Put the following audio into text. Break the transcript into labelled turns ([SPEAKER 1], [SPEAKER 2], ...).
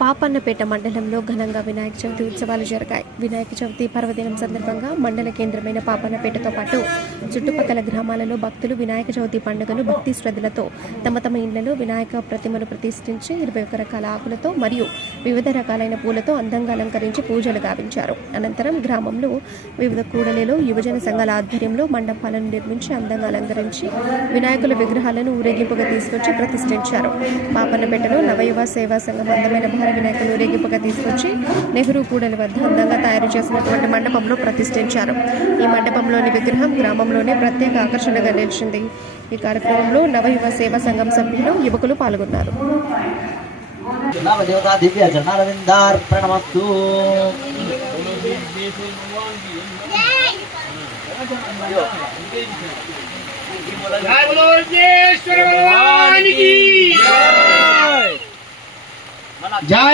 [SPEAKER 1] పాపన్నపేట మండలంలో ఘనంగా వినాయక చవితి ఉత్సవాలు జరిగాయి. వినాయక చవితి పర్వదినం సందర్భంగా మండల కేంద్రమైన పాపన్నపేటతో పాటు చుట్టుపక్కల గ్రామాలలో భక్తులు వినాయక చవితి పండుగను భక్తి శ్రద్ధలతో తమ తమ ఇళ్ళలో వినాయక ప్రతిమను ప్రతిష్ఠించి ఇరవై ఒక్క రకాల ఆకులతో మరియు వివిధ రకాలైన పూలతో అందంగా అలంకరించి పూజలు గావించారు. అనంతరం గ్రామంలో వివిధ కూడలిలో యువజన సంఘాల ఆధ్వర్యంలో మండపాలను నిర్మించి అందంగా అలంకరించి వినాయకుల విగ్రహాలను ఊరేగింపుగా తీసుకొచ్చి ప్రతిష్ఠించారు. పాపన్నపేటలో నవయువ సేవా సంఘం అందమైన భార వినాయకులు ఊరేగింపుగా తీసుకొచ్చి నెహ్రూ కూడలి వద్ద అందంగా తయారు చేసినటువంటి మండపంలో ప్రతిష్ఠించారు. ఈ మండపంలోని విగ్రహం గ్రామంలోనే ప్రత్యేక ఆకర్షణగా నిలిచింది. ఈ కార్యక్రమంలో నవయువ సేవా సంఘం సభ్యులు యువకులు పాల్గొన్నారు.
[SPEAKER 2] నామదేవతా దివ్య
[SPEAKER 3] జయ